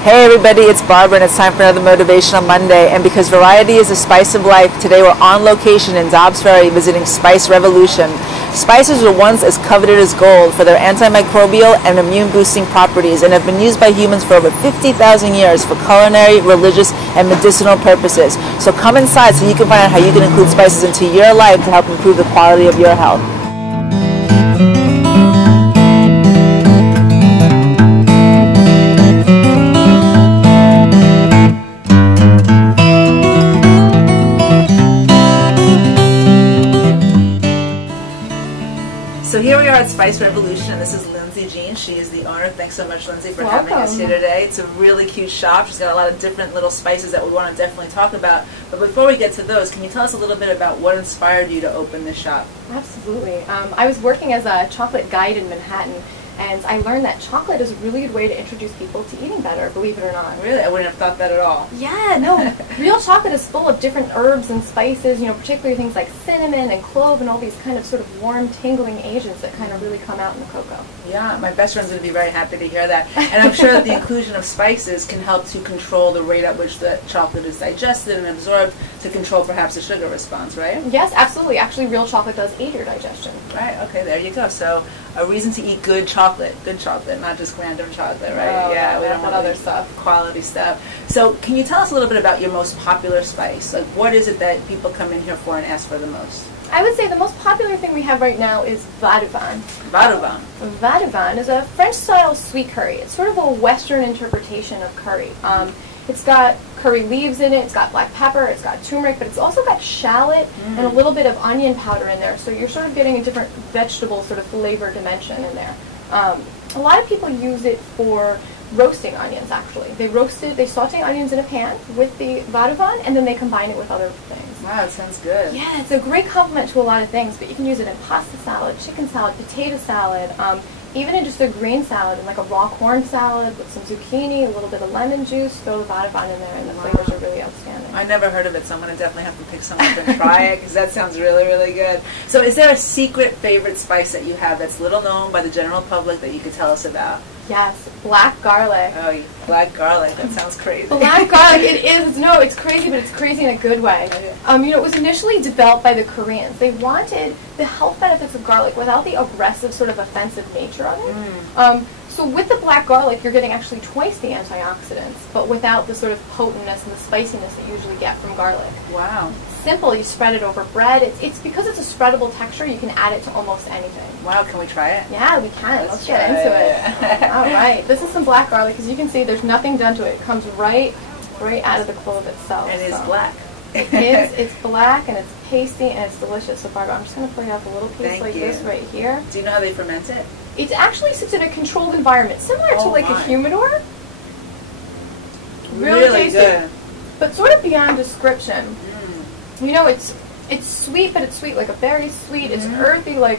Hey everybody, it's Barbara and it's time for another Motivational Monday. And because variety is the spice of life, today we're on location in Dobbs Ferry visiting Spice Revolution. Spices were once as coveted as gold for their antimicrobial and immune-boosting properties and have been used by humans for over 50,000 years for culinary, religious, and medicinal purposes. So come inside so you can find out how you can include spices into your life to help improve the quality of your health. So here we are at Spice Revolution, and this is Linzi Jean. She is the owner. Thanks so much, Linzi, for having us here today. It's a really cute shop. She's got a lot of different little spices that we want to definitely talk about. But before we get to those, can you tell us a little bit about what inspired you to open this shop? Absolutely. I was working as a chocolate guide in Manhattan, and I learned that chocolate is a really good way to introduce people to eating better, believe it or not. Really? I wouldn't have thought that at all. Yeah, no. Real chocolate is full of different herbs and spices, particularly things like cinnamon and clove and all these kind of sort of warm, tingling agents that kind of really come out in the cocoa. Yeah, my best friend's going to be very happy to hear that. And I'm sure that the inclusion of spices can help to control the rate at which the chocolate is digested and absorbed to control perhaps the sugar response, right? Yes, absolutely. Actually, real chocolate does aid your digestion. Right, okay, there you go. So a reason to eat good chocolate, not just random chocolate, right? Oh, yeah, we don't want other stuff. Quality stuff. So can you tell us a little bit about your most popular spice? Like, what is it that people come in here for and ask for the most? I would say the most popular thing we have right now is vin de vain. Vin de vain. Vin de vain is a French-style sweet curry. It's sort of a Western interpretation of curry. It's got curry leaves in it, it's got black pepper, it's got turmeric, but it's also got shallot and a little bit of onion powder in there. So you're sort of getting a different vegetable sort of flavor dimension in there. A lot of people use it for roasting onions, actually. They saute onions in a pan with the vin de vain, and then they combine it with other things. Wow, it sounds good. Yeah, it's a great complement to a lot of things, but you can use it in pasta salad, chicken salad, potato salad, even in just a green salad, in like a raw corn salad with some zucchini, a little bit of lemon juice, throw the vin de vain in there, and the flavors are really outstanding. I never heard of it, so I'm going to definitely have to pick some up and try it, because that sounds really, really good. So is there a secret favorite spice that you have that's little known by the general public that you could tell us about? Yes, black garlic. Oh, black garlic. That sounds crazy. Black garlic, it is. No, it's crazy, but it's crazy in a good way. It was initially developed by the Koreans. They wanted the health benefits of garlic without the aggressive, sort of offensive nature of it. So with the black garlic, you're getting actually twice the antioxidants, but without the sort of potentness and the spiciness that you usually get from garlic. Wow. Simple. You spread it over bread. It's because it's a spreadable texture, you can add it to almost anything. Wow, can we try it? Yeah, we can. Let's get into it. All right. This is some black garlic. As you can see, there's nothing done to it. It comes right out of the clove itself. And it's black. It is. It's black and it's pasty and it's delicious. So Barbara, I'm just going to pour you out a little piece this right here. Do you know how they ferment it? It actually sits in a controlled environment, similar to like a humidor. Really tasty, good. But sort of beyond description. It's sweet, but it's sweet like a berry sweet. It's earthy like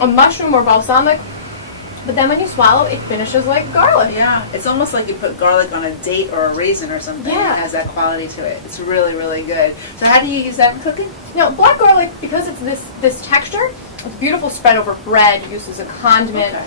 a mushroom or balsamic. But then when you swallow, it finishes like garlic. Yeah, it's almost like you put garlic on a date or a raisin or something. Yeah. It has that quality to it. It's really, really good. So how do you use that in cooking? Black garlic, because it's this texture, it's beautiful spread over bread, used as a condiment. Okay.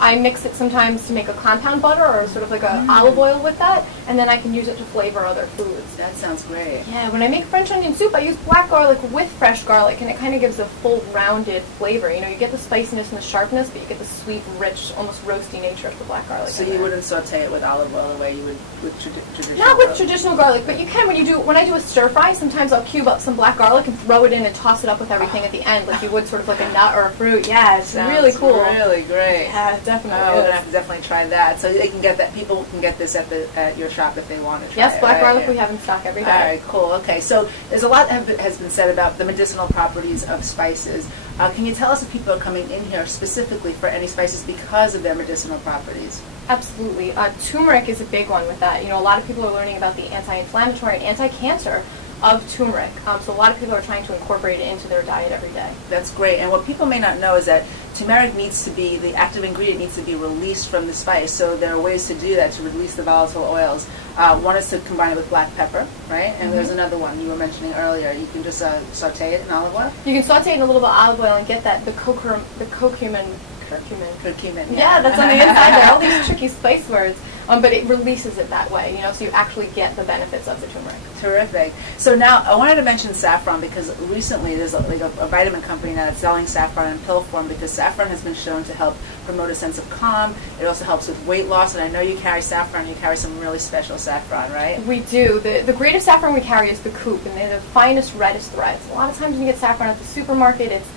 I mix it sometimes to make a compound butter or sort of like a olive oil with that, and then I can use it to flavor other foods. That sounds great. Yeah, when I make French onion soup, I use black garlic with fresh garlic, and it kind of gives a full, rounded flavor. You get the spiciness and the sharpness, but you get the sweet, rich, almost roasty nature of the black garlic. So you wouldn't saute it with olive oil the way you would with traditional Not with traditional garlic, but you can when I do a stir fry, sometimes I'll cube up some black garlic and throw it in and toss it up with everything at the end, like you would sort of like a nut or a fruit. Yeah, it's really cool. Really great. Yeah, definitely. We're gonna have to definitely try that. So they can get that. People can get this at your shop if they want to try it. Yes, black garlic we have in stock every day. All right, cool. Okay, so there's a lot that has been said about the medicinal properties of spices. Can you tell us if people are coming in here specifically for any spices because of their medicinal properties? Absolutely. Turmeric is a big one with that. A lot of people are learning about the anti-inflammatory and anti-cancer of turmeric. So a lot of people are trying to incorporate it into their diet every day. That's great. And what people may not know is that turmeric the active ingredient needs to be released from the spice. So there are ways to do that to release the volatile oils. One is to combine it with black pepper, right? And there's another one you were mentioning earlier. You can just saute it in olive oil. You can saute it in a little bit of olive oil and get the curcumin Curcumin. Yeah, that's on the inside there. All these tricky spice words. But it releases it that way, you know, so you actually get the benefits of the turmeric. Terrific. So now I wanted to mention saffron because recently there's a vitamin company now that's selling saffron in pill form because saffron has been shown to help promote a sense of calm. It also helps with weight loss, and I know you carry saffron. You carry some really special saffron, right? We do. The grade of saffron we carry is the coupe, and they're the finest, reddest threads. A lot of times when you get saffron at the supermarket, it's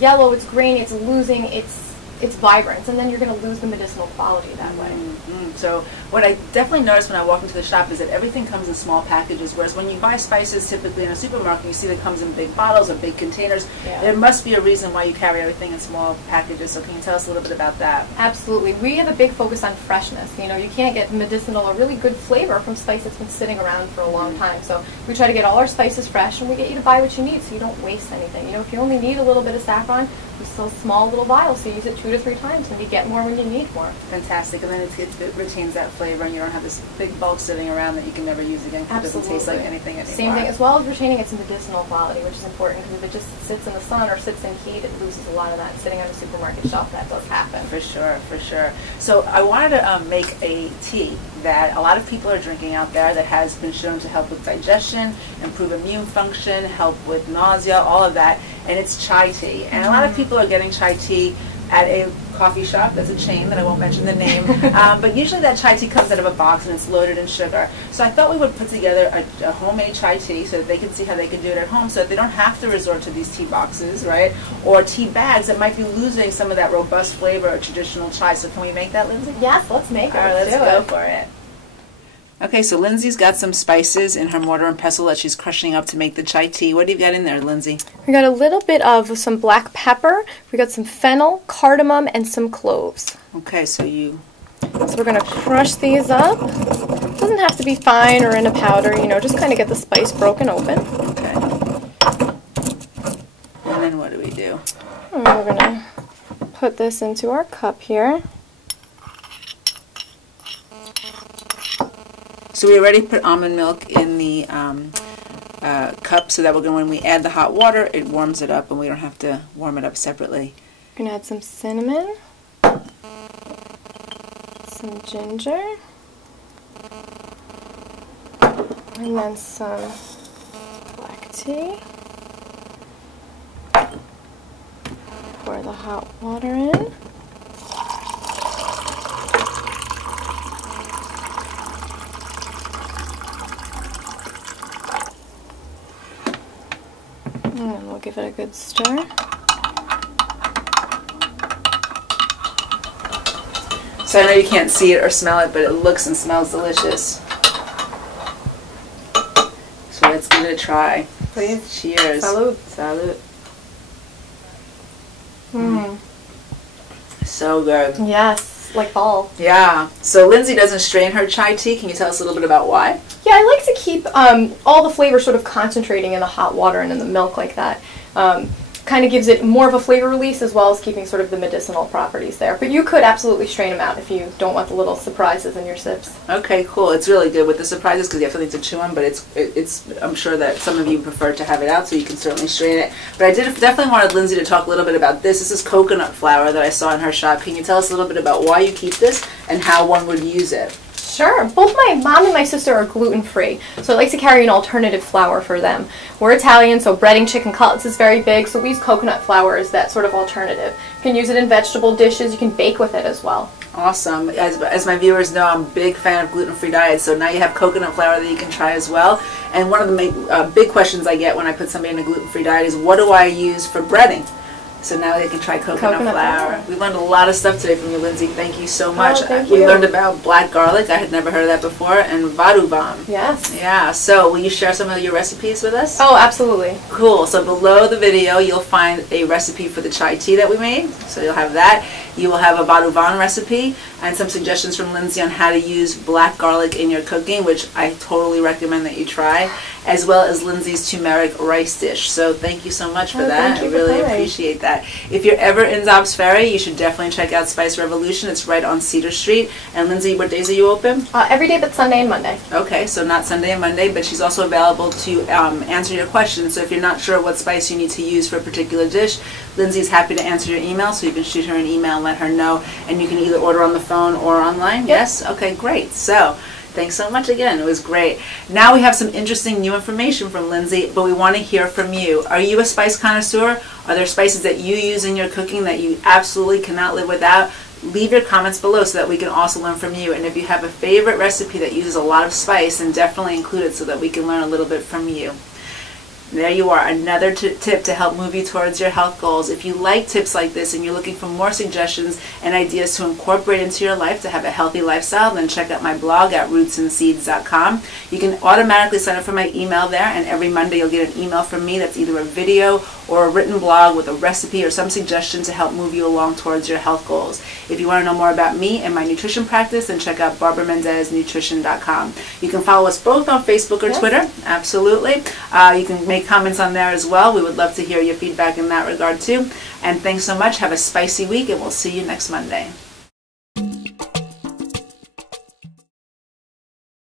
yellow, it's grainy, it's losing its vibrance, and then you're going to lose the medicinal quality that way. So what I definitely noticed when I walk into the shop is that everything comes in small packages, whereas when you buy spices typically in a supermarket, you see that it comes in big bottles or big containers. Yeah. There must be a reason why you carry everything in small packages, so can you tell us a little bit about that? Absolutely. We have a big focus on freshness. You know, you can't get medicinal or really good flavor from spice that's been sitting around for a long time, so we try to get all our spices fresh, and we get you to buy what you need so you don't waste anything. You know, if you only need a little bit of saffron, we sell small little vials, so you use it 2 to 3 times, and you get more when you need more. Fantastic, and then it retains that flavor, and you don't have this big bulk sitting around that you can never use again because it doesn't taste like anything anymore. Same thing, as well as retaining its medicinal quality, which is important because if it just sits in the sun or sits in heat, it loses a lot of that. Sitting on a supermarket shelf, that does happen. For sure, for sure. So I wanted to make a tea that a lot of people are drinking out there that has been shown to help with digestion, improve immune function, help with nausea, all of that, and it's chai tea. And a lot of people are getting chai tea at a coffee shop. That's a chain that I won't mention the name. But usually that chai tea comes out of a box and it's loaded in sugar. So I thought we would put together a homemade chai tea so that they can see how they can do it at home so that they don't have to resort to these tea boxes, right? Or tea bags that might be losing some of that robust flavor of traditional chai. So can we make that, Lindsay? Yes, let's make it. All right, let's go for it. Okay, so Lindsay's got some spices in her mortar and pestle that she's crushing up to make the chai tea. What do you got in there, Lindsay? We got a little bit of some black pepper. We got some fennel, cardamom, and some cloves. Okay, so we're going to crush these up. It doesn't have to be fine or in a powder, you know, just kind of get the spice broken open. Okay. And then what do we do? And we're going to put this into our cup here. So we already put almond milk in the cup so that when we add the hot water, it warms it up and we don't have to warm it up separately. We're going to add some cinnamon, some ginger, and then some black tea. Pour the hot water in. And then we'll give it a good stir. So I know you can't see it or smell it, but it looks and smells delicious. So let's give it a try. Please. Cheers. Salud. Salud. So good. Yes, like fall. Yeah. So Lindsay doesn't strain her chai tea. Can you tell us a little bit about why? Yeah, I like to keep all the flavor sort of concentrating in the hot water and in the milk like that. Kind of gives it more of a flavor release as well as keeping sort of the medicinal properties there. But you could absolutely strain them out if you don't want the little surprises in your sips. Okay, cool. It's really good with the surprises because you have something to chew on, but it's I'm sure that some of you prefer to have it out, so you can certainly strain it. But I definitely wanted Lindsay to talk a little bit about this. This is coconut flour that I saw in her shop. Can you tell us a little bit about why you keep this and how one would use it? Sure. Both my mom and my sister are gluten-free, so I like to carry an alternative flour for them. We're Italian, so breading chicken cutlets is very big, so we use coconut flour as that sort of alternative. You can use it in vegetable dishes. You can bake with it as well. Awesome. As my viewers know, I'm a big fan of gluten-free diets, so now you have coconut flour that you can try as well. And one of the big questions I get when I put somebody in a gluten-free diet is, what do I use for breading? So now they can try coconut flour. We learned a lot of stuff today from you, Lindsay. Thank you so much. Thank we you. learned about black garlic. I had never heard of that before. And vaduvam. Yes. Yeah. So will you share some of your recipes with us? Oh, absolutely. Cool. So below the video, you'll find a recipe for the chai tea that we made. So you'll have that. You will have a vaduvam recipe and some suggestions from Lindsay on how to use black garlic in your cooking, which I totally recommend that you try. as well as Linzi's turmeric rice dish. So thank you so much for that. Thank you I really for coming. appreciate that. If you're ever in Dobbs Ferry, you should definitely check out Spice Revolution. It's right on Cedar Street. And Linzi, what days are you open? Every day but Sunday and Monday. Okay, so not Sunday and Monday, but she's also available to answer your questions. So if you're not sure what spice you need to use for a particular dish, Linzi's happy to answer your email, so you can shoot her an email and let her know. And you can either order on the phone or online. Yep. Yes? Okay, great. So thanks so much again. It was great. Now we have some interesting new information from Linzi, but we want to hear from you. Are you a spice connoisseur? Are there spices that you use in your cooking that you absolutely cannot live without? Leave your comments below so that we can also learn from you. And if you have a favorite recipe that uses a lot of spice, then definitely include it so that we can learn a little bit from you. There you are, another tip to help move you towards your health goals. If you like tips like this and you're looking for more suggestions and ideas to incorporate into your life to have a healthy lifestyle, then check out my blog at rootsandseeds.com. You can automatically sign up for my email there, and every Monday you'll get an email from me that's either a video or a written blog with a recipe or some suggestion to help move you along towards your health goals. If you want to know more about me and my nutrition practice, then check out BarbaraMendezNutrition.com. You can follow us both on Facebook or Twitter. Absolutely. You can make comments on there as well. We would love to hear your feedback in that regard too. And thanks so much. Have a spicy week, and we'll see you next Monday.